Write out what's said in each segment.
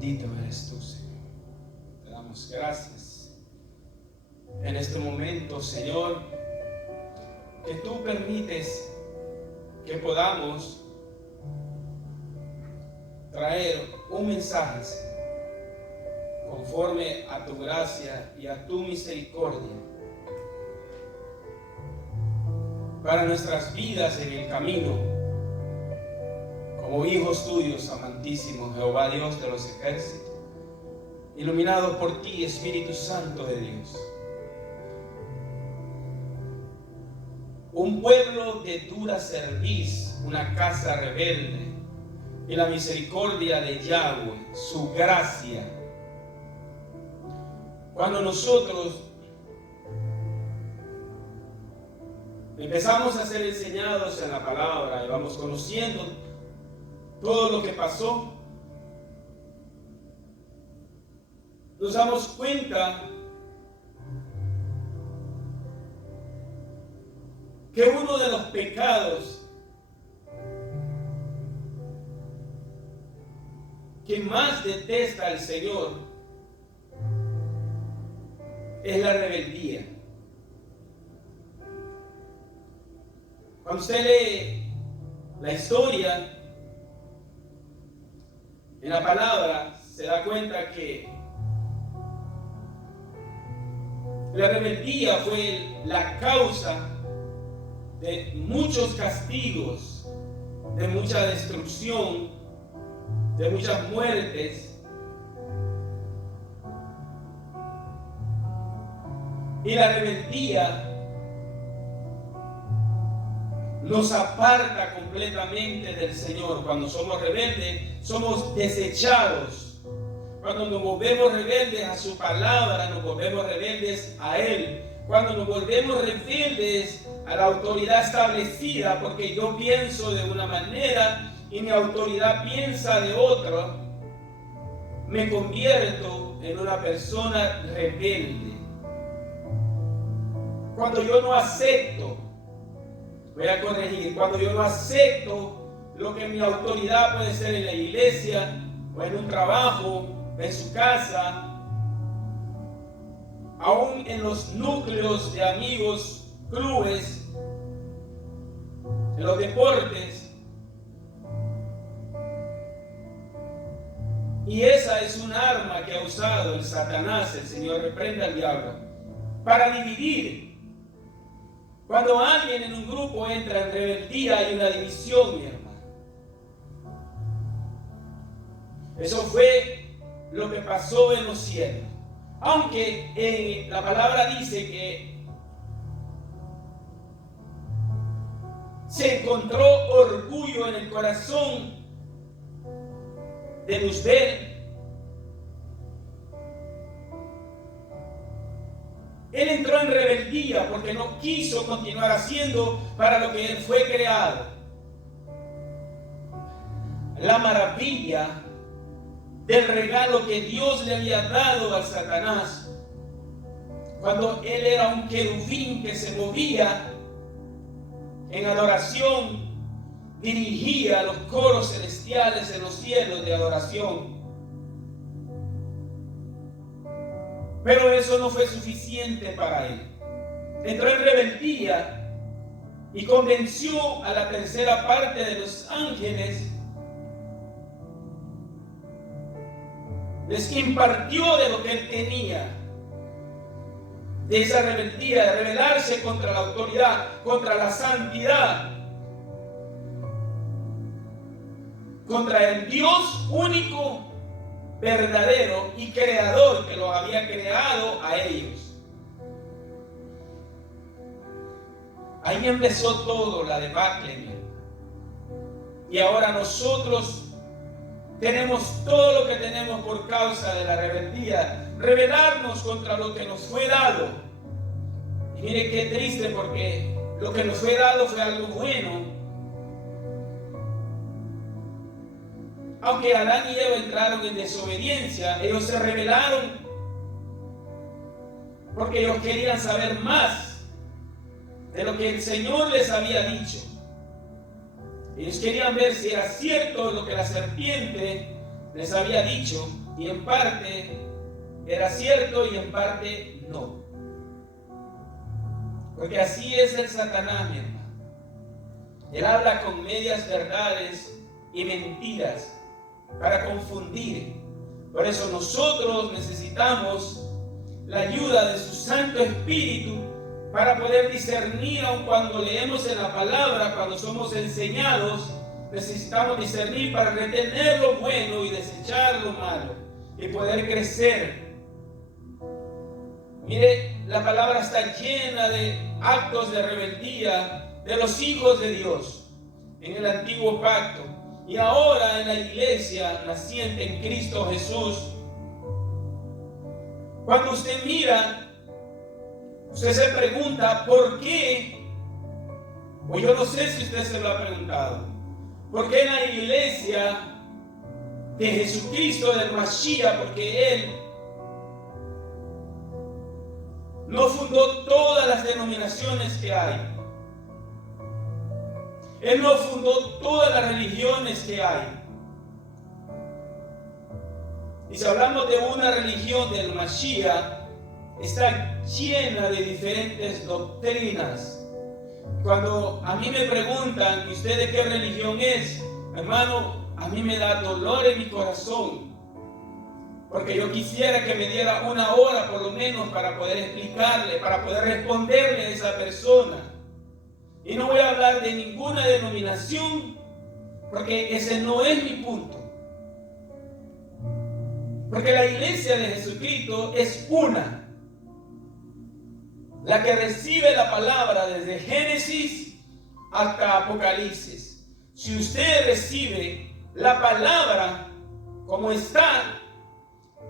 Bendito eres tú, Señor. Te damos gracias en este momento, Señor, que tú permites que podamos traer un mensaje, Señor, conforme a tu gracia y a tu misericordia para nuestras vidas en el camino, como hijos tuyos, amantísimo Jehová Dios de los ejércitos, iluminados por ti, Espíritu Santo de Dios. Un pueblo de dura cerviz, una casa rebelde, y la misericordia de Yahweh, su gracia. Cuando nosotros empezamos a ser enseñados en la palabra y vamos conociendo todo lo que pasó, nos damos cuenta que uno de los pecados que más detesta el Señor es la rebeldía. Cuando usted lee la historia en la palabra, se da cuenta que la rebeldía fue la causa de muchos castigos, de mucha destrucción, de muchas muertes. Y la rebeldía nos aparta completamente del Señor. Cuando somos rebeldes, somos desechados. Cuando nos volvemos rebeldes a su palabra, nos volvemos rebeldes a Él. Cuando nos volvemos rebeldes a la autoridad establecida, porque yo pienso de una manera y mi autoridad piensa de otra, me convierto en una persona rebelde. Cuando yo no acepto, voy a corregir, cuando yo no acepto lo que mi autoridad puede ser en la iglesia, o en un trabajo, en su casa, aún en los núcleos de amigos, clubes, en los deportes. Y esa es un arma que ha usado el Satanás, el Señor reprenda al diablo, para dividir. Cuando alguien en un grupo entra en rebeldía, hay una división, mi hermano. Eso fue lo que pasó en los cielos. Aunque la palabra dice que se encontró orgullo en el corazón de Luzbel, él entró en rebeldía porque no quiso continuar haciendo para lo que él fue creado. La maravilla del regalo que Dios le había dado al Satanás, cuando él era un querubín que se movía en adoración, dirigía los coros celestiales en los cielos de adoración. Pero eso no fue suficiente para él. Entró en rebeldía y convenció a la tercera parte de los ángeles. Les impartió de lo que él tenía, de esa rebeldía, de rebelarse contra la autoridad, contra la santidad, contra el Dios único, verdadero y creador que los había creado a ellos. Ahí empezó todo, la debacle. Y ahora nosotros tenemos todo lo que tenemos por causa de la rebeldía, rebelarnos contra lo que nos fue dado. Y mire qué triste, porque lo que nos fue dado fue algo bueno. Aunque Adán y Eva entraron en desobediencia, ellos se rebelaron porque ellos querían saber más de lo que el Señor les había dicho. Ellos querían ver si era cierto lo que la serpiente les había dicho, y en parte era cierto y en parte no. Porque así es el Satanás, mi hermano. Él habla con medias verdades y mentiras para confundir. Por eso nosotros necesitamos la ayuda de su Santo Espíritu para poder discernir, aun cuando leemos en la palabra, cuando somos enseñados, necesitamos discernir para retener lo bueno y desechar lo malo y poder crecer. Mire, la palabra está llena de actos de rebeldía de los hijos de Dios en el antiguo pacto y ahora en la iglesia naciente en Cristo Jesús. Cuando usted mira, usted se pregunta ¿por qué? O yo no sé si usted se lo ha preguntado. ¿Por qué en la iglesia de Jesucristo, del Mashiach? Porque Él no fundó todas las denominaciones que hay. Él no fundó todas las religiones que hay. Y si hablamos de una religión del Mashiach, está llena de diferentes doctrinas. Cuando a mí me preguntan, ¿y usted de qué religión es? Hermano, a mí me da dolor en mi corazón. Porque yo quisiera que me diera una hora por lo menos para poder explicarle, para poder responderle a esa persona. Y no voy a hablar de ninguna denominación, porque ese no es mi punto. Porque la iglesia de Jesucristo es una. La que recibe la palabra desde Génesis hasta Apocalipsis. Si usted recibe la palabra como está,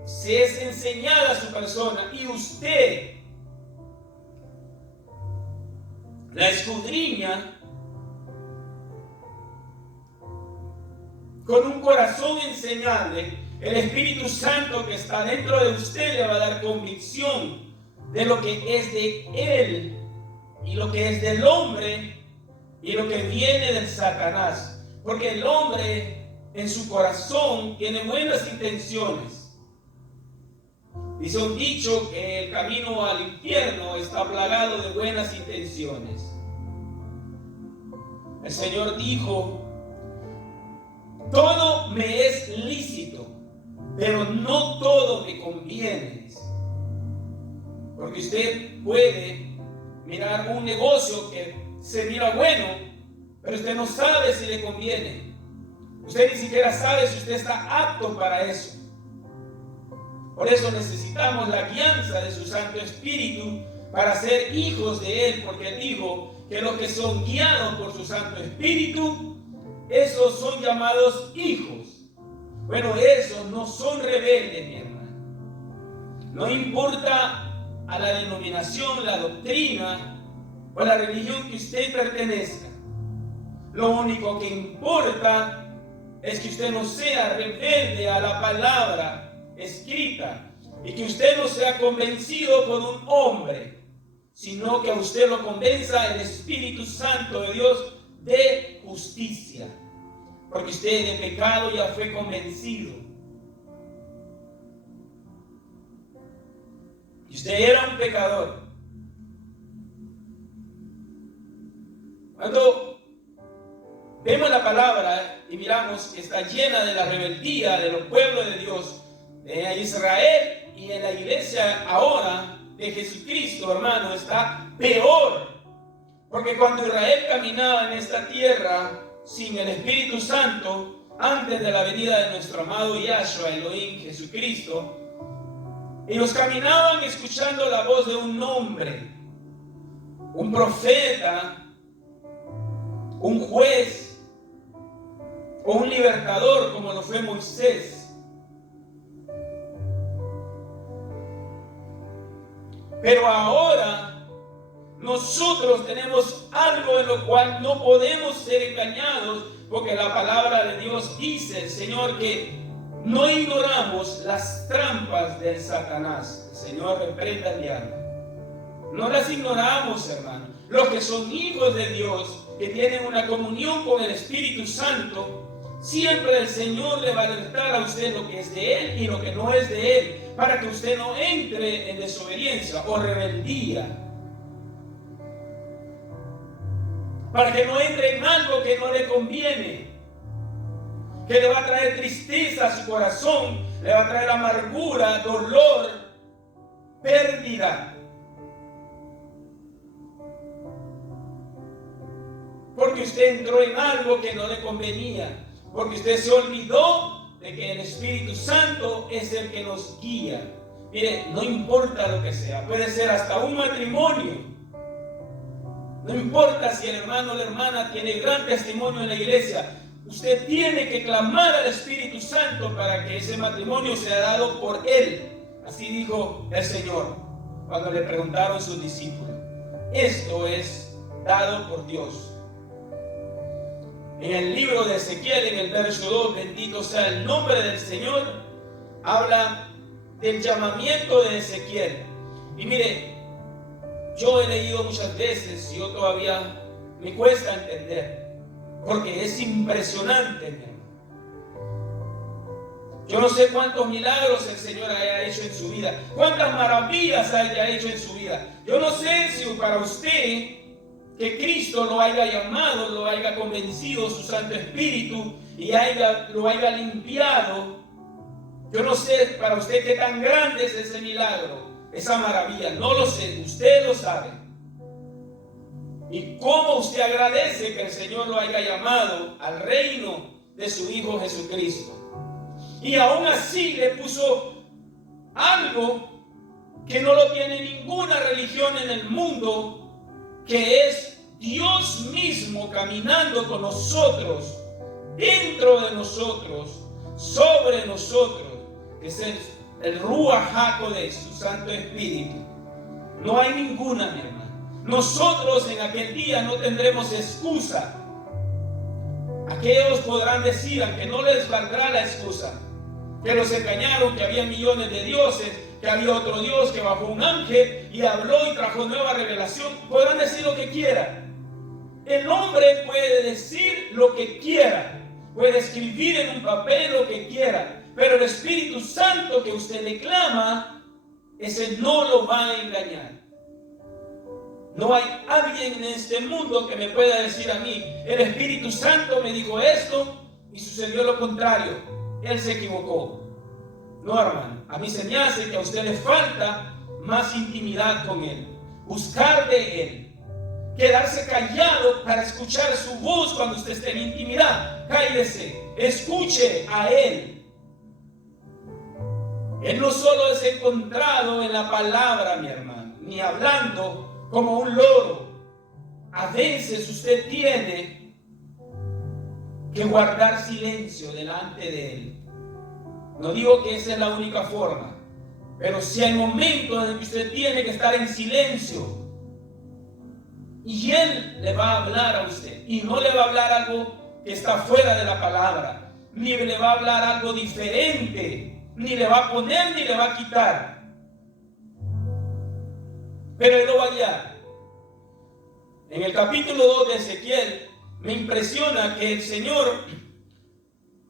se es enseñada a su persona y usted la escudriña con un corazón enseñable, el Espíritu Santo que está dentro de usted le va a dar convicción de lo que es de Él y lo que es del hombre y lo que viene del Satanás. Porque el hombre en su corazón tiene buenas intenciones. Dice un dicho que el camino al infierno está plagado de buenas intenciones. El Señor dijo: todo me es lícito, pero no todo me conviene. Porque usted puede mirar un negocio que se mira bueno, pero usted no sabe si le conviene. Usted ni siquiera sabe si usted está apto para eso. Por eso necesitamos la guianza de su Santo Espíritu para ser hijos de Él, porque Él dijo que los que son guiados por su Santo Espíritu, esos son llamados hijos. Bueno, esos no son rebeldes, mi hermano. No importa a la denominación, la doctrina o la religión que usted pertenezca. Lo único que importa es que usted no sea rebelde a la palabra escrita y que usted no sea convencido por un hombre, sino que a usted lo convenza el Espíritu Santo de Dios de justicia, porque usted de pecado ya fue convencido. Y usted era un pecador. Cuando vemos la palabra y miramos que está llena de la rebeldía de los pueblos de Dios, de Israel, y en la iglesia ahora de Jesucristo, hermano, está peor. Porque cuando Israel caminaba en esta tierra sin el Espíritu Santo, antes de la venida de nuestro amado Yahshua Elohim Jesucristo, ellos caminaban escuchando la voz de un hombre, un profeta, un juez o un libertador como lo fue Moisés. Pero ahora nosotros tenemos algo en lo cual no podemos ser engañados, porque la palabra de Dios dice, el Señor, que no ignoramos las trampas del Satanás. El Señor reprenda al diablo. No las ignoramos, hermano. Los que son hijos de Dios, que tienen una comunión con el Espíritu Santo, Siempre el Señor le va a alertar a usted lo que es de Él y lo que no es de Él, para que usted no entre en desobediencia o rebeldía, para que no entre en algo que no le conviene, que le va a traer tristeza a su corazón, le va a traer amargura, dolor, pérdida. Porque usted entró en algo que no le convenía, porque usted se olvidó de que el Espíritu Santo es el que nos guía. Mire, no importa lo que sea, puede ser hasta un matrimonio. No importa si el hermano o la hermana tiene gran testimonio en la iglesia, usted tiene que clamar al Espíritu Santo para que ese matrimonio sea dado por Él. Así dijo el Señor cuando le preguntaron sus discípulos. Esto es dado por Dios. En el libro de Ezequiel, en el verso 2, bendito sea el nombre del Señor, habla del llamamiento de Ezequiel. Y mire, yo he leído muchas veces y yo todavía me cuesta entender, porque es impresionante, mi hermano. Yo no sé cuántos milagros el Señor haya hecho en su vida, cuántas maravillas haya hecho en su vida. Yo no sé si para usted que Cristo lo haya llamado, lo haya convencido su Santo Espíritu y lo haya limpiado. Yo no sé para usted qué tan grande es ese milagro, esa maravilla. No lo sé, usted lo sabe. Y cómo usted agradece que el Señor lo haya llamado al reino de su Hijo Jesucristo. Y aún así le puso algo que no lo tiene ninguna religión en el mundo, que es Dios mismo caminando con nosotros, dentro de nosotros, sobre nosotros, que es el Ruach HaKodesh, su Santo Espíritu. No hay ninguna, mi hermano. Nosotros en aquel día no tendremos excusa. Aquellos podrán decir, aunque no les valdrá la excusa, que los engañaron, que había millones de dioses, que había otro Dios que bajó un ángel y habló y trajo nueva revelación. Podrán decir lo que quieran. El hombre puede decir lo que quiera, puede escribir en un papel lo que quiera, pero el Espíritu Santo que usted le clama, ese no lo va a engañar. No hay alguien en este mundo que me pueda decir a mí, el Espíritu Santo me dijo esto y sucedió lo contrario. Él se equivocó. No, hermano, a mí se me hace que a usted le falta más intimidad con Él, buscar de Él, quedarse callado para escuchar su voz cuando usted esté en intimidad. Cállese, escuche a Él. Él no solo es encontrado en la palabra, mi hermano, ni hablando como un loro. A veces usted tiene que guardar silencio delante de Él. No digo que esa es la única forma, pero sí hay momentos en que usted tiene que estar en silencio. Y Él le va a hablar a usted. Y no le va a hablar algo que está fuera de la palabra, ni le va a hablar algo diferente, ni le va a poner ni le va a quitar. Pero Él lo va a guiar. En el capítulo 2 de Ezequiel me impresiona que el Señor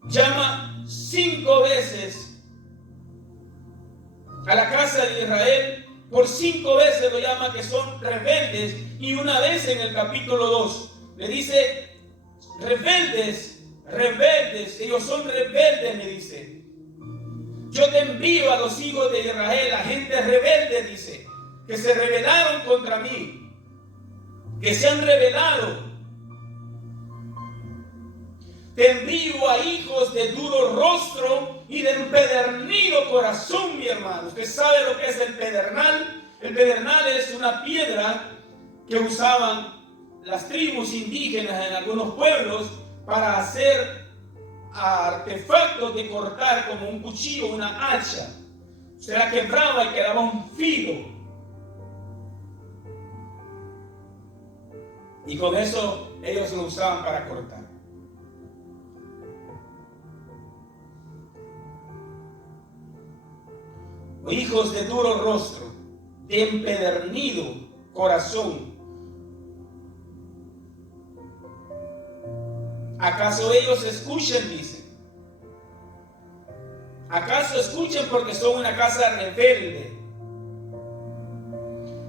llama 5 veces a la casa de Israel. Por 5 veces lo llama que son rebeldes, y una vez en el capítulo 2 le dice rebeldes, rebeldes, ellos son rebeldes, le dice. Yo te envío a los hijos de Israel, a gente rebelde, dice, que se rebelaron contra mí, que se han rebelado. Te envío a hijos de duro rostro y de empedernido corazón, mi hermano. Usted sabe lo que es el pedernal. El pedernal es una piedra que usaban las tribus indígenas en algunos pueblos para hacer artefactos de cortar, como un cuchillo, una hacha. Se la quebraba y quedaba un filo. Y con eso ellos lo usaban para cortar. Hijos de duro rostro, de empedernido corazón. ¿Acaso ellos escuchen? Dice. ¿Acaso escuchen porque son una casa rebelde?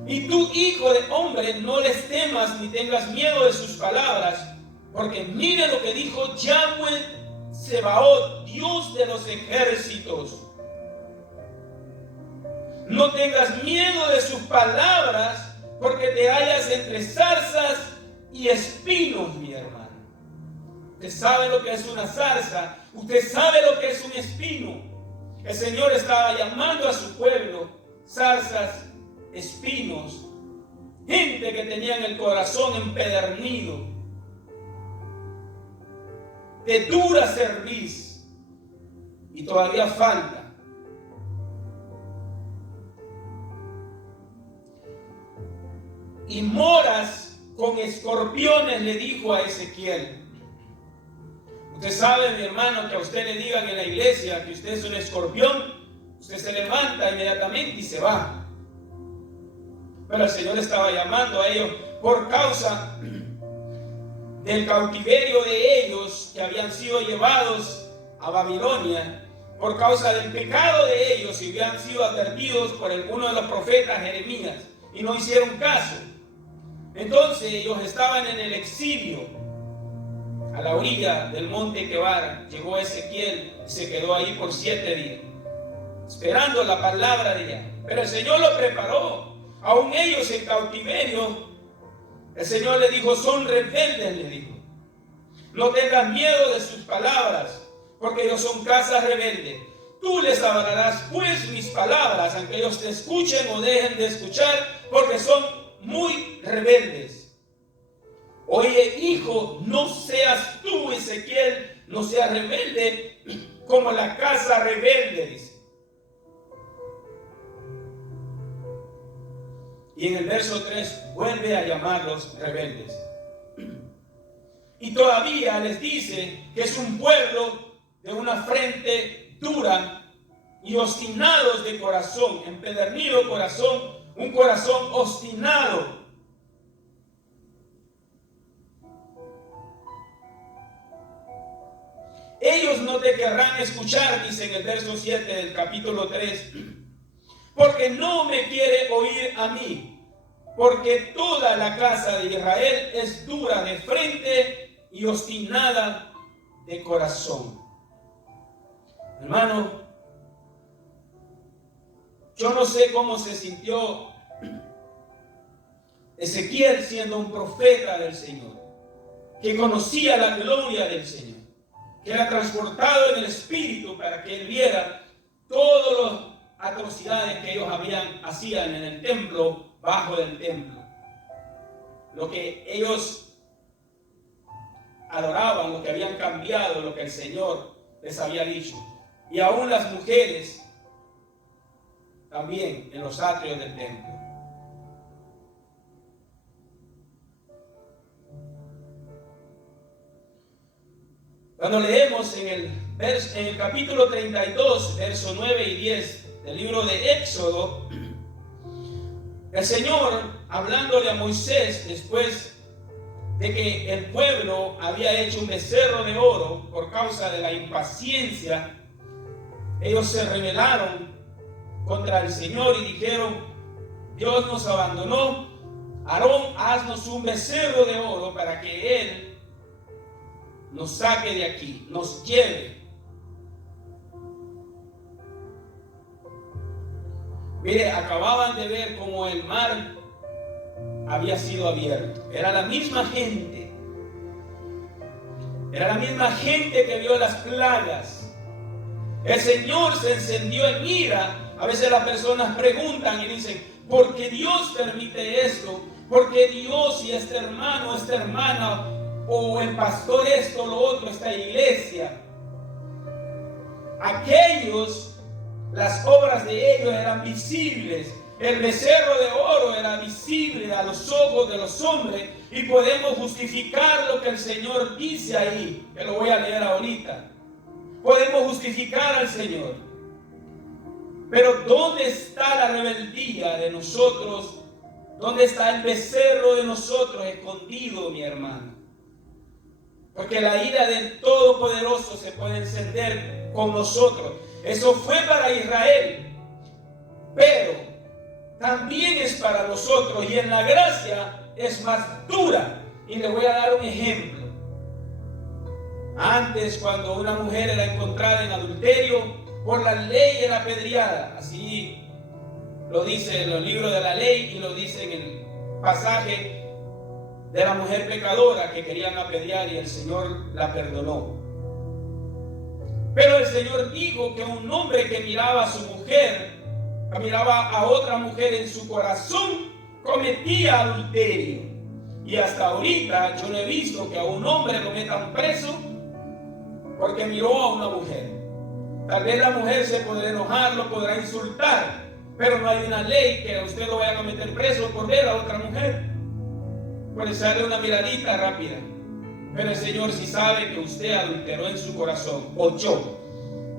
Y tú, hijo de hombre, no les temas ni tengas miedo de sus palabras, porque mire lo que dijo Yahweh Sebaot, Dios de los ejércitos. No tengas miedo de sus palabras, porque te hallas entre zarzas y espinos, mi hermano. Usted sabe lo que es una zarza, usted sabe lo que es un espino. El Señor estaba llamando a su pueblo zarzas, espinos, gente que tenía el corazón empedernido, de dura cerviz, y todavía falta. Y moras con escorpiones, le dijo a Ezequiel. Usted sabe, mi hermano, que a usted le digan en la iglesia que usted es un escorpión, usted se levanta inmediatamente y se va. Pero el Señor estaba llamando a ellos por causa del cautiverio de ellos que habían sido llevados a Babilonia, por causa del pecado de ellos y habían sido advertidos por uno de los profetas, Jeremías, y no hicieron caso. Entonces ellos estaban en el exilio. A la orilla del monte Quebar llegó Ezequiel y se quedó ahí por 7 días, esperando la palabra de ella. Pero el Señor lo preparó. Aún ellos en cautiverio, el Señor le dijo, son rebeldes, le dijo. No tengas miedo de sus palabras, porque ellos son casas rebeldes. Tú les hablarás pues mis palabras, aunque ellos te escuchen o dejen de escuchar, porque son muy rebeldes. Oye, hijo, no seas tú, Ezequiel, no seas rebelde como la casa rebelde, dice. Y en el verso 3 vuelve a llamarlos rebeldes. Y todavía les dice que es un pueblo de una frente dura y obstinados de corazón, empedernido corazón, un corazón obstinado. Ellos no te querrán escuchar, dice en el verso 7 del capítulo 3, porque no me quiere oír a mí, porque toda la casa de Israel es dura de frente y obstinada de corazón. Hermano, yo no sé cómo se sintió Ezequiel siendo un profeta del Señor, que conocía la gloria del Señor, que era transportado en el Espíritu para que él viera todas las atrocidades que ellos hacían en el templo, bajo del templo. Lo que ellos adoraban, lo que habían cambiado, lo que el Señor les había dicho. Y aún las mujeres también en los atrios del templo. Cuando leemos en el capítulo 32, versos 9 y 10 del libro de Éxodo, el Señor, hablándole a Moisés después de que el pueblo había hecho un becerro de oro por causa de la impaciencia, ellos se rebelaron contra el Señor y dijeron, Dios nos abandonó, Aarón, haznos un becerro de oro para que Él nos saque de aquí, nos lleve. Mire, acababan de ver cómo el mar había sido abierto. Era la misma gente. Era la misma gente que vio las plagas. El Señor se encendió en ira. A veces las personas preguntan y dicen, ¿por qué Dios permite esto? ¿Por qué Dios y este hermano, esta hermana, o el pastor esto, lo otro, esta iglesia? Aquellos, las obras de ellos eran visibles. El becerro de oro era visible a los ojos de los hombres y podemos justificar lo que el Señor dice ahí, que lo voy a leer ahorita. Podemos justificar al Señor. Pero ¿dónde está la rebeldía de nosotros? ¿Dónde está el becerro de nosotros escondido, mi hermano? Porque la ira del Todopoderoso se puede encender con nosotros. Eso fue para Israel, pero también es para nosotros, y en la gracia es más dura. Y le voy a dar un ejemplo. Antes, cuando una mujer era encontrada en adulterio, por la ley era apedreada. Así lo dice en los libros de la ley y lo dice en el pasaje de la mujer pecadora que querían apedrear, y el Señor la perdonó. Pero el Señor dijo que un hombre que miraba a su mujer, que miraba a otra mujer en su corazón, cometía adulterio. Y hasta ahorita yo no he visto que a un hombre lo metan preso porque miró a una mujer. Tal vez la mujer se podrá enojar, lo podrá insultar, pero no hay una ley que a usted lo vayan a meter preso por ver a otra mujer, por echarle una miradita rápida. Pero el Señor sí sabe que usted adulteró en su corazón, o yo,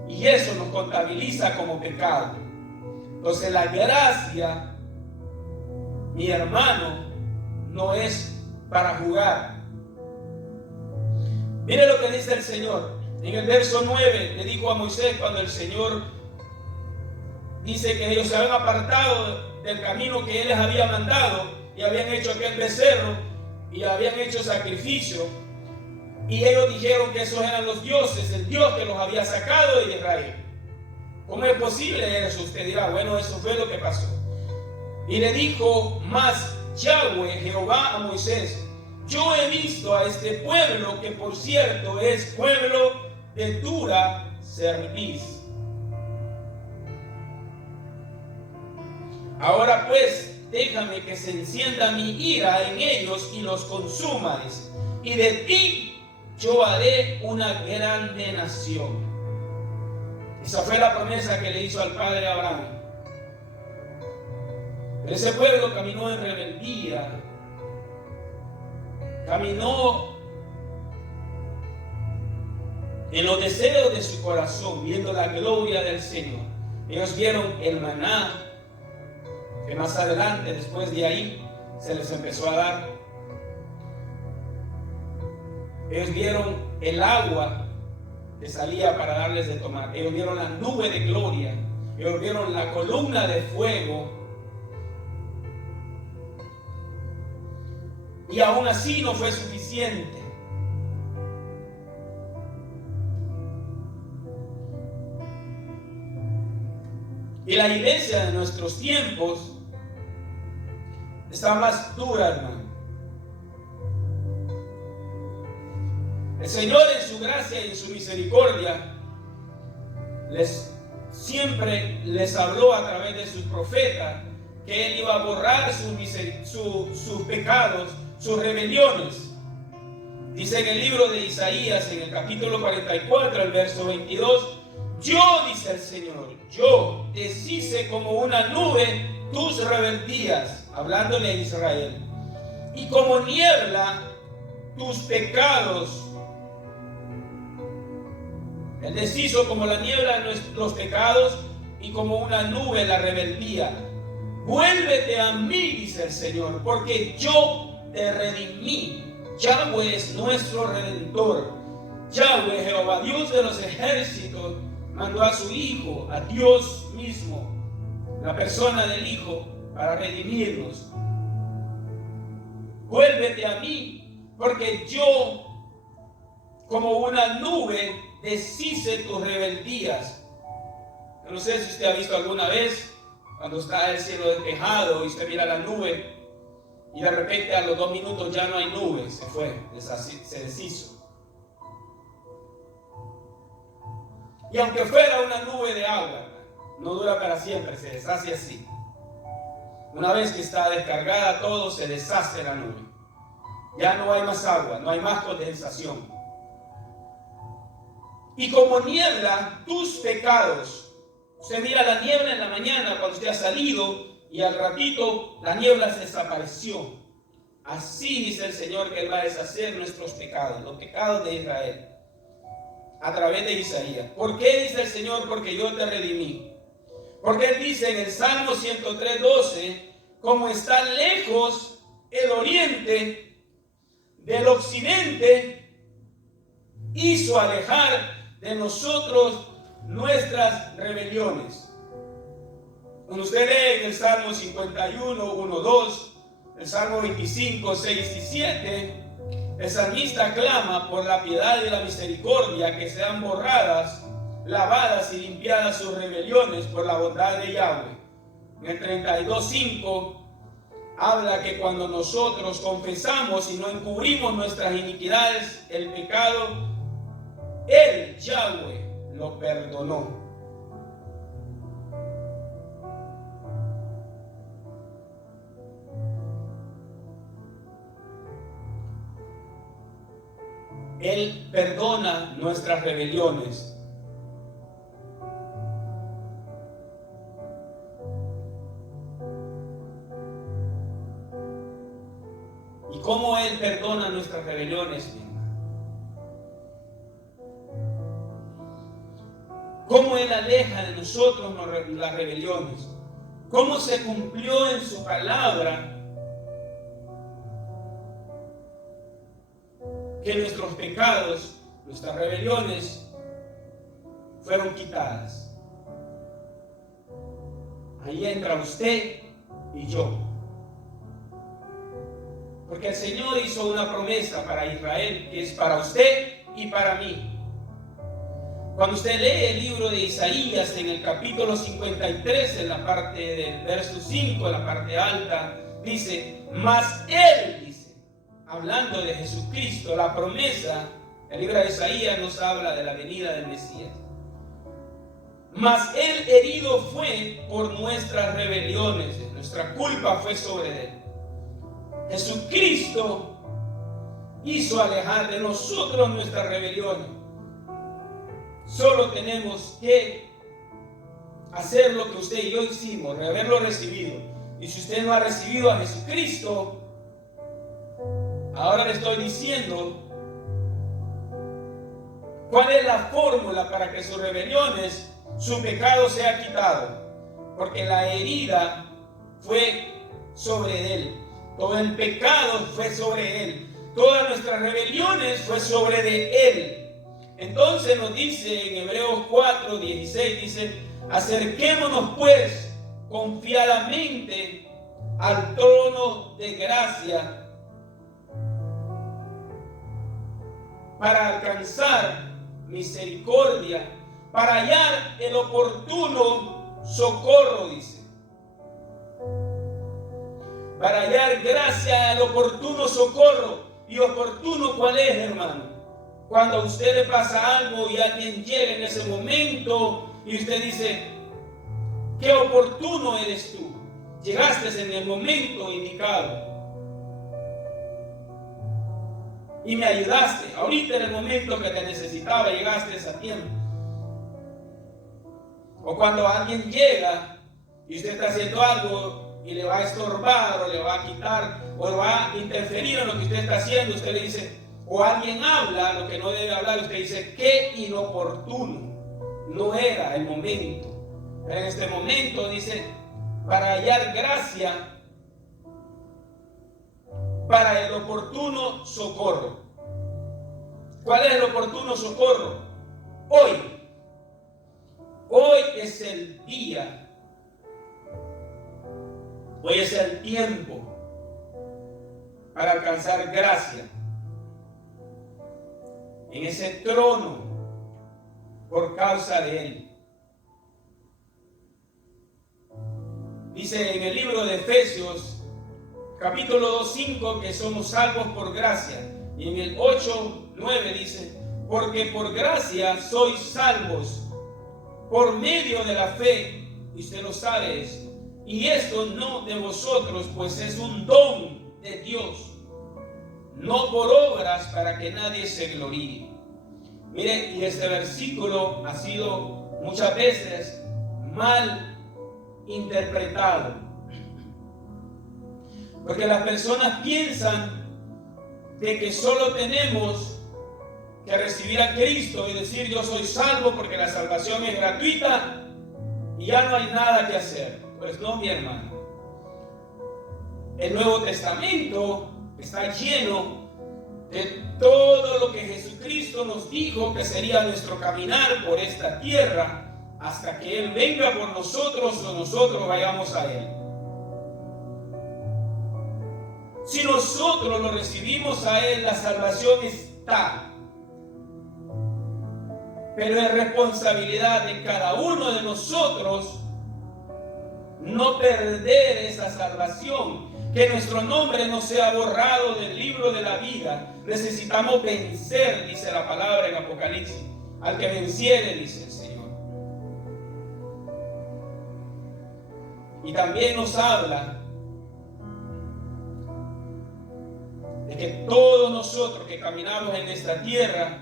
y eso nos contabiliza como pecado. Entonces la gracia, mi hermano, no es para jugar. Mire lo que dice el Señor. En el verso 9 le dijo a Moisés, cuando el Señor dice que ellos se habían apartado del camino que Él les había mandado y habían hecho aquel becerro y habían hecho sacrificio, y ellos dijeron que esos eran los dioses, el Dios que los había sacado de Israel. ¿Cómo es posible eso? Usted dirá, bueno, eso fue lo que pasó. Y le dijo más Yahweh, Jehová, a Moisés: yo he visto a este pueblo, que por cierto es pueblo de dura cerviz. Ahora pues, déjame que se encienda mi ira en ellos y los consumas, y de ti yo haré una grande nación. Esa fue la promesa que le hizo al padre Abraham. Pero ese pueblo caminó en rebeldía, caminó en los deseos de su corazón, viendo la gloria del Señor. Ellos vieron el maná, que más adelante, después de ahí, se les empezó a dar. Ellos vieron el agua que salía para darles de tomar. Ellos vieron la nube de gloria. Ellos vieron la columna de fuego. Y aún así no fue suficiente. Y la iglesia de nuestros tiempos está más dura, hermano. El Señor, en su gracia y en su misericordia, siempre les habló a través de sus profetas que Él iba a borrar sus pecados, sus rebeliones. Dice en el libro de Isaías, en el capítulo 44, el verso 22, yo, dice el Señor, yo deshice como una nube tus rebeldías, hablándole a Israel, y como niebla tus pecados. Él deshizo como la niebla los pecados y como una nube la rebeldía. Vuélvete a mí, dice el Señor, porque yo te redimí. Yahweh es nuestro Redentor. Yahweh, Jehová, Dios de los ejércitos, mandó a su Hijo, a Dios mismo, la persona del Hijo, para redimirnos. Vuélvete a mí, porque yo, como una nube, deshice tus rebeldías. Yo no sé si usted ha visto alguna vez cuando está el cielo despejado y usted mira la nube y de repente a los 2 minutos ya no hay nube, se fue, se deshizo. Y aunque fuera una nube de agua, no dura para siempre, se deshace así. Una vez que está descargada todo, se deshace la nube. Ya no hay más agua, no hay más condensación. Y como niebla tus pecados. Usted mira la niebla en la mañana cuando usted ha salido y al ratito la niebla se desapareció. Así dice el Señor que Él va a deshacer nuestros pecados, los pecados de Israel, a través de Isaías. ¿Por qué dice el Señor? Porque yo te redimí. Porque Él dice en el Salmo 103:12, como está lejos el oriente del occidente, hizo alejar de nosotros nuestras rebeliones. Cuando usted lee en el Salmo 51, 1, 2, el Salmo 25, 6 y 7, el salmista clama por la piedad y la misericordia, que sean borradas, lavadas y limpiadas sus rebeliones por la bondad de Yahweh. En el 32, 5 habla que cuando nosotros confesamos y no encubrimos nuestras iniquidades, el pecado, Él, Yahweh, lo perdonó. Él perdona nuestras rebeliones. ¿Y cómo Él perdona nuestras rebeliones, mi hermano? ¿Cómo Él aleja de nosotros las rebeliones? ¿Cómo se cumplió en su palabra que nuestros pecados, nuestras rebeliones fueron quitadas? Ahí entra usted y yo. Porque el Señor hizo una promesa para Israel, que es para usted y para mí. Cuando usted lee el libro de Isaías en el capítulo 53, en la parte del verso 5, en la parte alta, dice, mas Él, dice, hablando de Jesucristo, la promesa, el libro de Isaías nos habla de la venida del Mesías. Mas Él herido fue por nuestras rebeliones, nuestra culpa fue sobre Él. Jesucristo hizo alejar de nosotros nuestras rebeliones. Solo tenemos que hacer lo que usted y yo hicimos, de haberlo recibido. Y si usted no ha recibido a Jesucristo, ahora le estoy diciendo cuál es la fórmula para que sus rebeliones, su pecado sea quitado. Porque la herida fue sobre Él. Todo el pecado fue sobre Él. Todas nuestras rebeliones fue sobre de Él. Entonces nos dice en Hebreos 4, 16, dice, acerquémonos pues confiadamente al trono de gracia para alcanzar misericordia, para hallar el oportuno socorro, dice. Para hallar gracia, el oportuno socorro. ¿Y oportuno cuál es, hermano? Cuando a usted le pasa algo y alguien llega en ese momento y usted dice, qué oportuno eres tú. Llegaste en el momento indicado y me ayudaste. Ahorita en el momento que te necesitaba, llegaste a tiempo. O cuando alguien llega y usted está haciendo algo y le va a estorbar o le va a quitar o le va a interferir en lo que usted está haciendo, usted le dice, o alguien habla lo que no debe hablar, usted dice, qué inoportuno, no era el momento. Pero en este momento dice, para hallar gracia, para el oportuno socorro. ¿Cuál es el oportuno socorro? Hoy es el día. Hoy es el tiempo para alcanzar gracia en ese trono por causa de Él. Dice en el libro de Efesios, capítulo 2, 5, que somos salvos por gracia. Y en el 8, 9 dice, porque por gracia sois salvos por medio de la fe. Y usted lo sabe eso. Y esto no de vosotros, pues es un don de Dios, no por obras para que nadie se gloríe. Mire, y este versículo ha sido muchas veces mal interpretado, porque las personas piensan de que solo tenemos que recibir a Cristo y decir yo soy salvo porque la salvación es gratuita y ya no hay nada que hacer. Pues no, mi hermano. El Nuevo Testamento está lleno que todo lo que Jesucristo nos dijo que sería nuestro caminar por esta tierra hasta que Él venga por nosotros o nosotros vayamos a Él. Si nosotros lo recibimos a Él, la salvación está. Pero es responsabilidad de cada uno de nosotros no perder esa salvación, que nuestro nombre no sea borrado del libro de la vida. Necesitamos vencer, dice la palabra en Apocalipsis. Al que venciere, dice el Señor. Y también nos habla de que todos nosotros que caminamos en esta tierra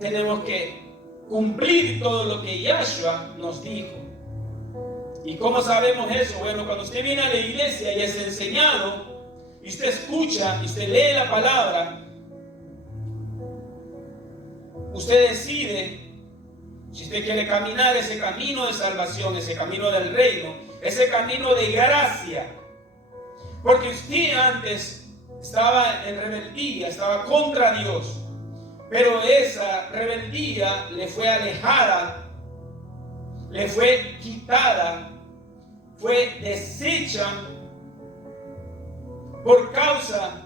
tenemos que cumplir todo lo que Yahshua nos dijo. ¿Y cómo sabemos eso? Bueno, cuando usted viene a la iglesia y es enseñado, y usted escucha, y usted lee la palabra, usted decide si usted quiere caminar ese camino de salvación, ese camino del reino, ese camino de gracia. Porque usted antes estaba en rebeldía, estaba contra Dios, pero esa rebeldía le fue alejada, le fue quitada, fue deshecha por causa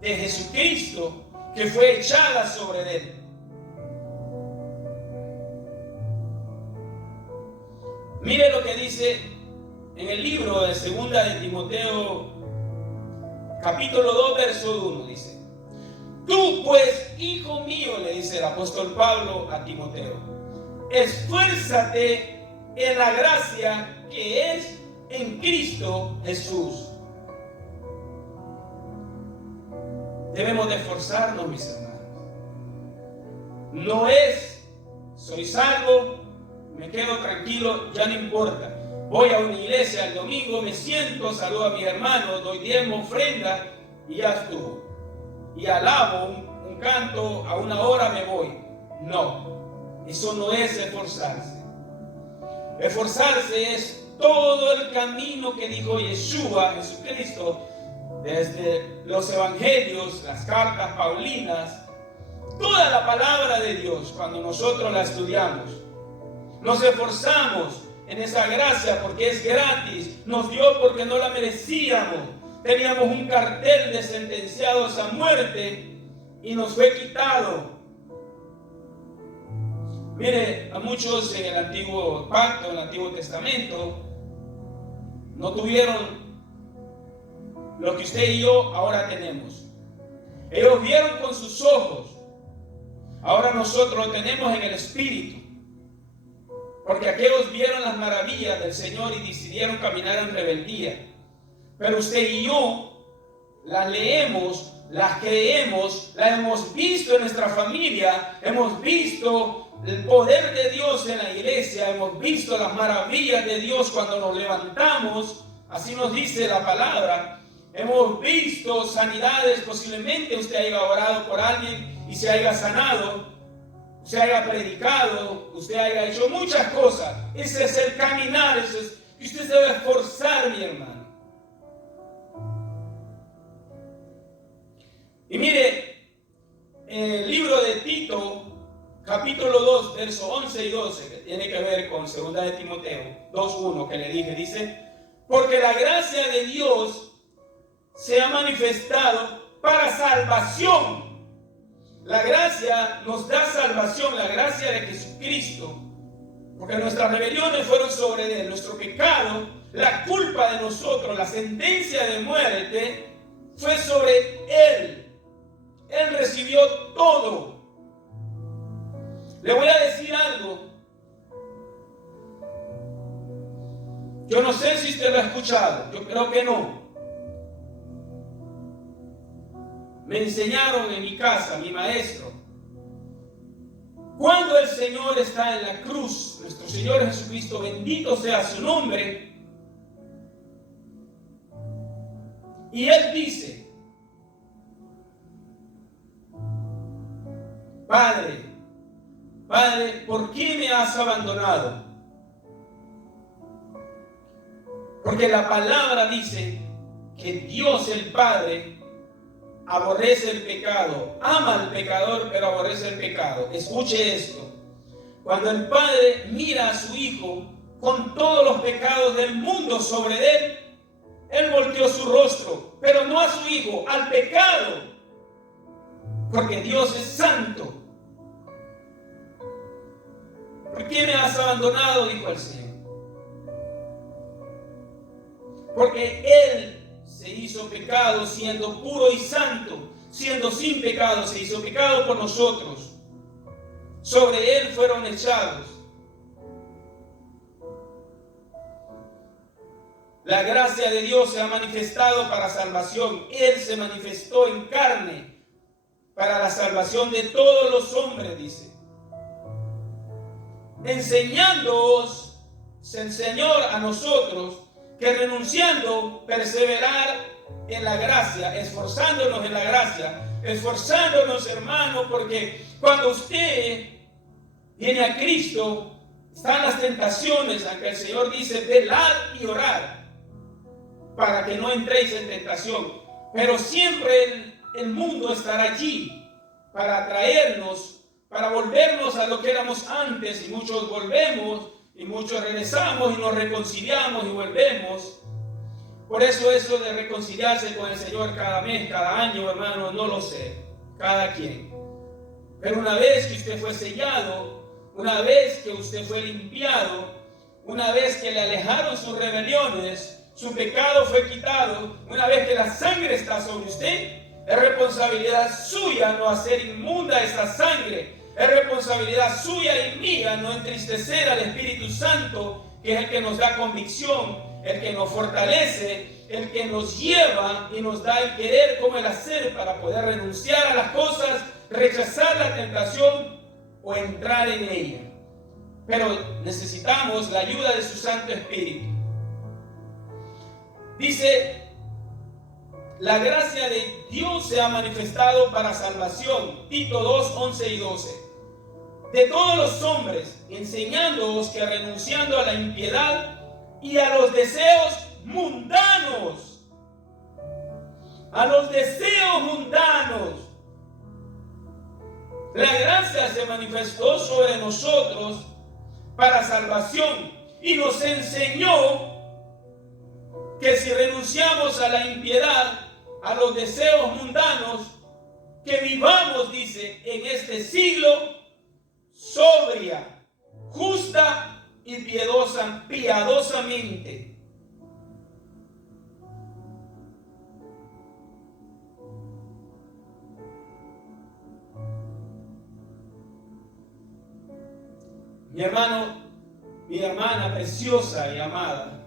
de Jesucristo, que fue echada sobre él. Mire lo que dice en el libro de 2 de Timoteo, capítulo 2, verso 1, dice: tú pues, hijo mío, le dice el apóstol Pablo a Timoteo, esfuérzate en la gracia que es en Cristo Jesús. Debemos de esforzarnos, mis hermanos. No es, soy salvo, me quedo tranquilo, ya no importa. Voy a una iglesia el domingo, me siento, saludo a mis hermanos, doy diezmo, ofrenda y ya estuvo. Y alabo un canto, a una hora me voy. No, eso no es esforzarse. Esforzarse es todo el camino que dijo Yeshua, Jesucristo, desde los evangelios, las cartas paulinas, toda la palabra de Dios. Cuando nosotros la estudiamos, nos esforzamos en esa gracia porque es gratis, nos dio porque no la merecíamos. Teníamos un cartel de sentenciados a muerte y nos fue quitado. Mire, a muchos en el antiguo pacto, en el Antiguo Testamento, no tuvieron lo que usted y yo ahora tenemos. Ellos vieron con sus ojos, ahora nosotros lo tenemos en el espíritu. Porque aquellos vieron las maravillas del Señor y decidieron caminar en rebeldía. Pero usted y yo las leemos, las creemos, las hemos visto en nuestra familia, hemos visto el poder de Dios en la iglesia, hemos visto las maravillas de Dios cuando nos levantamos, así nos dice la palabra. Hemos visto sanidades, posiblemente usted haya orado por alguien y se haya sanado, usted haya predicado, usted haya hecho muchas cosas. Ese es el caminar, eso es que usted se debe esforzar, mi hermano. Y mire, en el libro de Tito, capítulo 2, verso 11 y 12, que tiene que ver con 2 de Timoteo 2:1, que le dije, dice: porque la gracia de Dios se ha manifestado para salvación. La gracia nos da salvación, la gracia de Jesucristo, porque nuestras rebeliones fueron sobre él, nuestro pecado, la culpa de nosotros, la sentencia de muerte fue sobre él. Él recibió todo. Le voy a decir algo. Yo no sé si usted lo ha escuchado, yo creo que no. Me enseñaron en mi casa, mi maestro, cuando el Señor está en la cruz, nuestro Señor Jesucristo, bendito sea su nombre, y Él dice: Padre, Padre, ¿por qué me has abandonado? Porque la palabra dice que Dios el Padre aborrece el pecado, ama al pecador, pero aborrece el pecado. Escuche esto. Cuando el Padre mira a su Hijo con todos los pecados del mundo sobre él, Él volteó su rostro, pero no a su Hijo, al pecado, porque Dios es santo. ¿Por qué me has abandonado?, dijo el Señor. Porque Él se hizo pecado siendo puro y santo, siendo sin pecado, se hizo pecado por nosotros. Sobre Él fueron echados. La gracia de Dios se ha manifestado para salvación. Él se manifestó en carne para la salvación de todos los hombres, dice. Enseñándoos, se enseñó a nosotros que renunciando, perseverar en la gracia, esforzándonos en la gracia, esforzándonos, hermano, porque cuando usted viene a Cristo, están las tentaciones, aunque el Señor dice, velad y orad, para que no entréis en tentación. Pero siempre el mundo estará allí para atraernos, para volvernos a lo que éramos antes, y muchos volvemos, y muchos regresamos, y nos reconciliamos, y volvemos. Por eso de reconciliarse con el Señor cada mes, cada año, hermano, no lo sé, cada quien. Pero una vez que usted fue sellado, una vez que usted fue limpiado, una vez que le alejaron sus rebeliones, su pecado fue quitado, una vez que la sangre está sobre usted, es responsabilidad suya no hacer inmunda esa sangre. Es responsabilidad suya y mía no entristecer al Espíritu Santo, que es el que nos da convicción, el que nos fortalece, el que nos lleva y nos da el querer como el hacer para poder renunciar a las cosas, rechazar la tentación o entrar en ella. Pero necesitamos la ayuda de su Santo Espíritu. Dice, la gracia de Dios se ha manifestado para salvación. Tito 2, 11 y 12. De todos los hombres, enseñándoos que renunciando a la impiedad y a los deseos mundanos, la gracia se manifestó sobre nosotros para salvación y nos enseñó que si renunciamos a la impiedad, a los deseos mundanos, que vivamos, dice, en este siglo sobria, justa y piadosamente. Mi hermano, mi hermana preciosa y amada,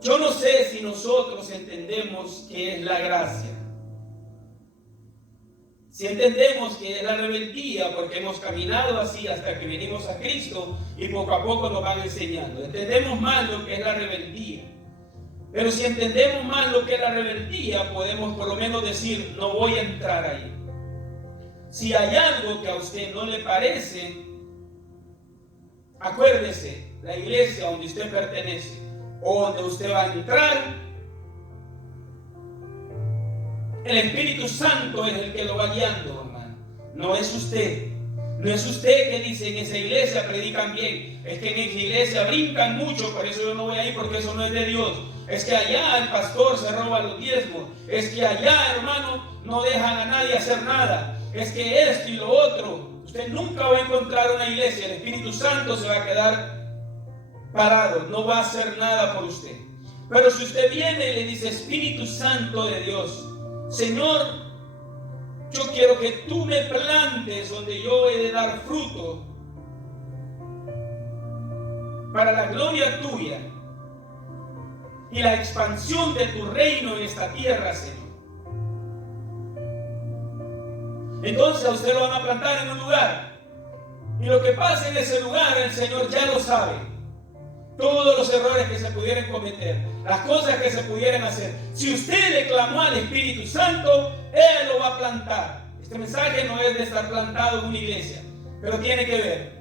yo no sé si nosotros entendemos qué es la gracia. Si entendemos que es la rebeldía, porque hemos caminado así hasta que venimos a Cristo y poco a poco nos van enseñando. Entendemos más lo que es la rebeldía. Pero si entendemos más lo que es la rebeldía, podemos por lo menos decir, no voy a entrar ahí. Si hay algo que a usted no le parece, acuérdese, la iglesia donde usted pertenece o donde usted va a entrar, el Espíritu Santo es el que lo va guiando, hermano. No es usted. No es usted que dice, en esa iglesia predican bien. Es que en esa iglesia brincan mucho, por eso yo no voy a ir, porque eso no es de Dios. Es que allá el pastor se roba los diezmos. Es que allá, hermano, no dejan a nadie hacer nada. Es que esto y lo otro. Usted nunca va a encontrar una iglesia. El Espíritu Santo se va a quedar parado. No va a hacer nada por usted. Pero si usted viene y le dice, Espíritu Santo de Dios, Señor, yo quiero que tú me plantes donde yo he de dar fruto para la gloria tuya y la expansión de tu reino en esta tierra, Señor. Entonces a usted lo van a plantar en un lugar, y lo que pasa en ese lugar el Señor ya lo sabe. Todos los errores que se pudieran cometer, las cosas que se pudieran hacer. Si usted le clamó al Espíritu Santo, Él lo va a plantar. Este mensaje no es de estar plantado en una iglesia, pero tiene que ver.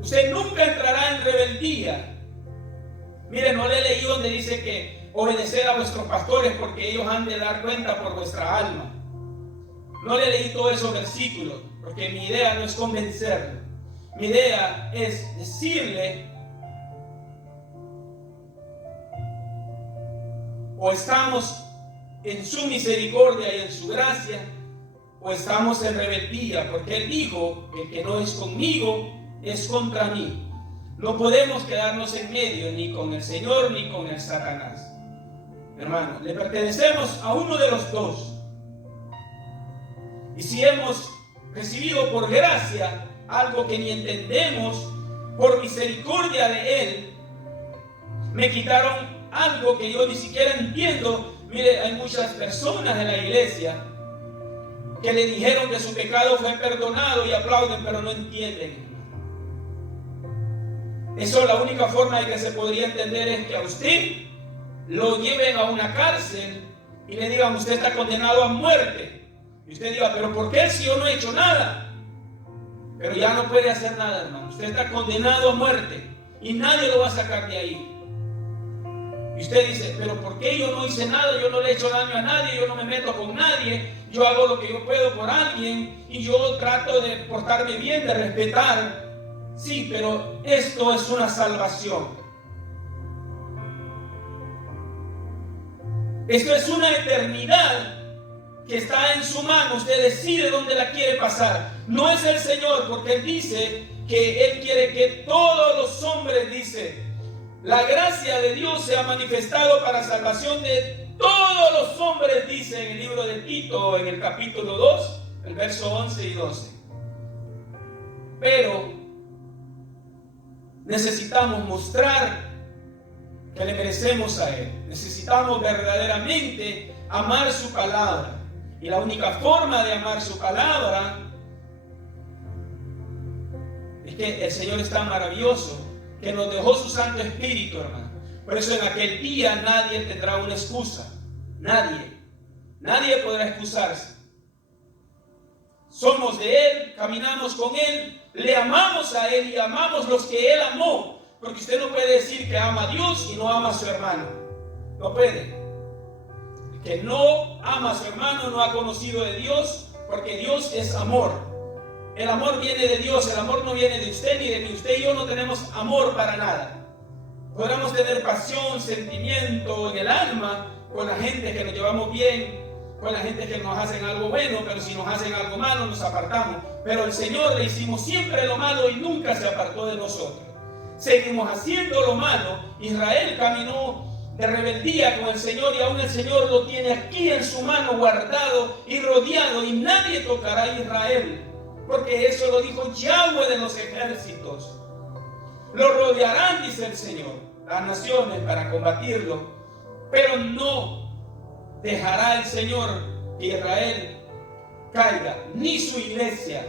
Usted nunca entrará en rebeldía. Mire, no le leí donde dice que obedecer a vuestros pastores porque ellos han de dar cuenta por vuestra alma. No le leí todos esos versículos porque mi idea no es convencerlo. Mi idea es decirle: o estamos en su misericordia y en su gracia, o estamos en rebeldía, porque Él dijo: el que no es conmigo es contra mí. No podemos quedarnos en medio, ni con el Señor ni con el Satanás. Hermano, le pertenecemos a uno de los dos. Y si hemos recibido por gracia algo que ni entendemos, por misericordia de Él, me quitaron algo que yo ni siquiera entiendo. Mire, hay muchas personas en la iglesia que le dijeron que su pecado fue perdonado y aplauden, pero no entienden. Eso, la única forma de que se podría entender es que a usted lo lleven a una cárcel y le digan: usted está condenado a muerte. Y usted diga: pero ¿por qué si yo no he hecho nada? Pero ya no puede hacer nada, hermano. Usted está condenado a muerte y nadie lo va a sacar de ahí. Y usted dice: pero ¿por qué yo no hice nada? Yo no le he hecho daño a nadie, yo no me meto con nadie, yo hago lo que yo puedo por alguien y yo trato de portarme bien, de respetar. Sí, pero esto es una salvación. Esto es una eternidad que está en su mano. Usted decide dónde la quiere pasar. No es el Señor, porque Él dice que Él quiere que todos los hombres, dice, la gracia de Dios se ha manifestado para salvación de todos los hombres, dice en el libro de Tito, en el capítulo 2, el verso 11 y 12. Pero necesitamos mostrar que le merecemos a Él. Necesitamos verdaderamente amar su palabra. Y la única forma de amar su palabra es que el Señor es tan maravilloso que nos dejó su Santo Espíritu, hermano. Por eso en aquel día nadie tendrá una excusa. Nadie podrá excusarse. Somos de Él, caminamos con Él, le amamos a Él y amamos los que Él amó. Porque usted no puede decir que ama a Dios y no ama a su hermano. No puede. El que no ama a su hermano no ha conocido de Dios, porque Dios es amor. El amor viene de Dios, el amor no viene de usted ni de mí. Usted y yo no tenemos amor para nada. Podremos tener pasión, sentimiento en el alma con la gente que nos llevamos bien, con la gente que nos hacen algo bueno, pero si nos hacen algo malo nos apartamos. Pero al Señor le hicimos siempre lo malo y nunca se apartó de nosotros. Seguimos haciendo lo malo. Israel caminó de rebeldía con el Señor y aún el Señor lo tiene aquí en su mano guardado y rodeado, y nadie tocará a Israel, porque eso lo dijo Yahweh de los ejércitos. Lo rodearán, dice el Señor, las naciones para combatirlo, pero no dejará el Señor que Israel caiga, ni su iglesia.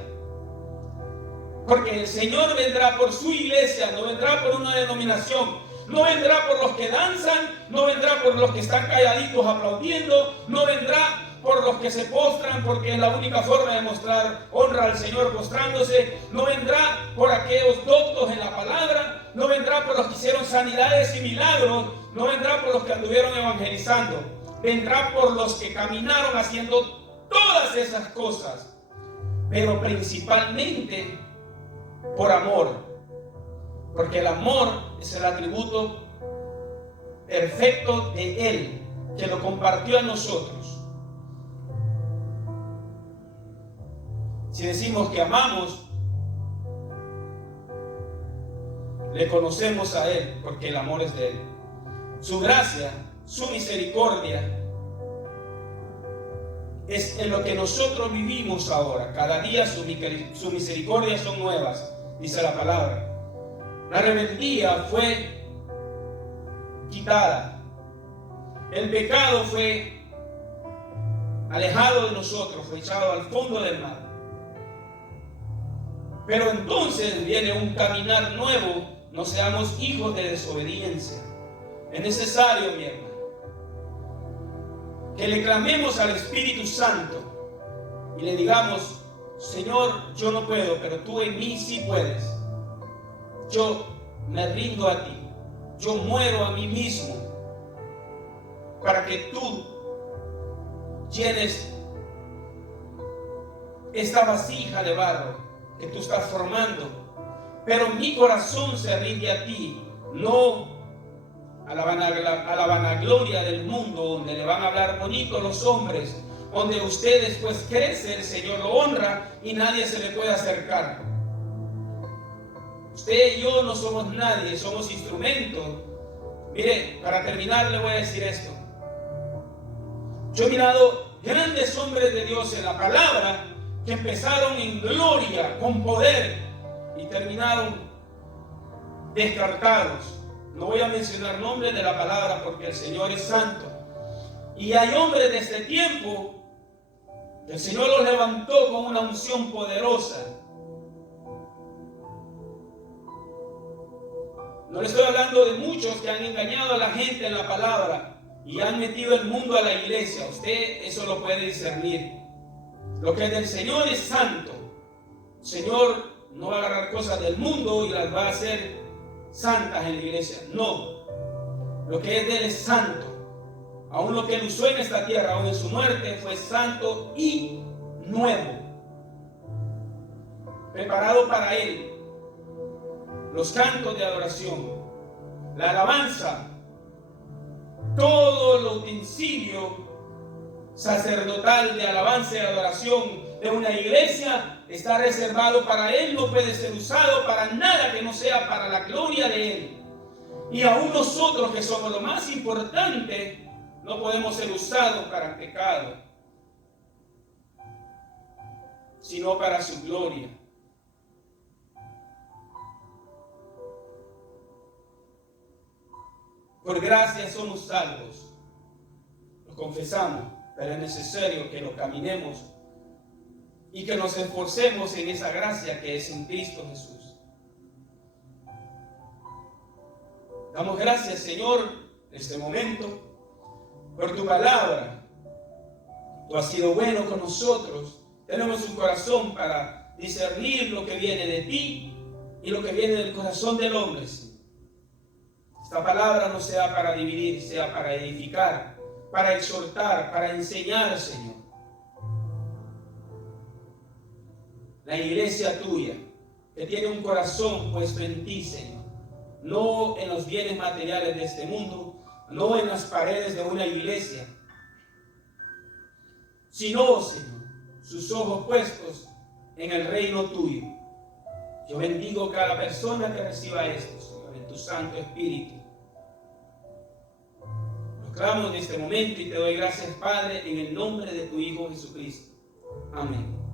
Porque el Señor vendrá por su iglesia, no vendrá por una denominación, no vendrá por los que danzan, no vendrá por los que están calladitos aplaudiendo, no vendrá por los que se postran, porque es la única forma de mostrar honra al Señor postrándose, no vendrá por aquellos doctos en la palabra, no vendrá por los que hicieron sanidades y milagros, no vendrá por los que anduvieron evangelizando, vendrá por los que caminaron haciendo todas esas cosas, pero principalmente por amor, porque el amor es el atributo perfecto de Él, que lo compartió a nosotros. Si decimos que amamos, le conocemos a Él, porque el amor es de Él. Su gracia, su misericordia, es en lo que nosotros vivimos ahora. Cada día su misericordia son nuevas, dice la palabra. La rebeldía fue quitada. El pecado fue alejado de nosotros, fue echado al fondo del mar. Pero entonces viene un caminar nuevo. No seamos hijos de desobediencia. Es necesario, mi hermano, que le clamemos al Espíritu Santo y le digamos: Señor, yo no puedo, pero tú en mí sí puedes. Yo me rindo a ti. Yo muero a mí mismo. para que tú llenes esta vasija de barro que tú estás formando. Pero mi corazón se rinde a ti, no a la vanagloria del mundo, donde le van a hablar bonito los hombres, donde usted después crece, el Señor lo honra y nadie se le puede acercar. Usted y yo no somos nadie, somos instrumentos. Mire, para terminar le voy a decir esto. Yo he mirado grandes hombres de Dios en la palabra que empezaron en gloria, con poder, y terminaron descartados. No voy a mencionar nombres de la palabra porque el Señor es santo. Y hay hombres de este tiempo que el Señor los levantó con una unción poderosa. No le estoy hablando de muchos que han engañado a la gente en la palabra y han metido el mundo a la iglesia. Usted eso lo puede discernir. Lo que es del Señor es santo. El Señor no va a agarrar cosas del mundo y las va a hacer santas en la iglesia. No. Lo que es de Él es santo. Aún lo que Él usó en esta tierra, aún en su muerte, fue santo y nuevo. Preparado para Él. Los cantos de adoración, la alabanza, todo lo utensilio sacerdotal de alabanza y adoración de una iglesia está reservado para Él, no puede ser usado para nada que no sea para la gloria de Él. Y aún nosotros, que somos lo más importante, no podemos ser usados para pecado, sino para su gloria. Por gracia somos salvos, lo confesamos, pero es necesario que lo caminemos y que nos esforcemos en esa gracia que es en Cristo Jesús. Damos gracias, Señor, en este momento, por tu palabra. Tú has sido bueno con nosotros. Tenemos un corazón para discernir lo que viene de ti y lo que viene del corazón del hombre, Señor. Esta palabra no sea para dividir, sea para edificar, para exhortar, para enseñar, Señor. La iglesia tuya, que tiene un corazón puesto en ti, Señor. No en los bienes materiales de este mundo, no en las paredes de una iglesia, sino, Señor, sus ojos puestos en el reino tuyo. Yo bendigo cada persona que reciba esto, Señor, en tu Santo Espíritu. Lo clamo en este momento y te doy gracias, Padre, en el nombre de tu Hijo Jesucristo. Amén.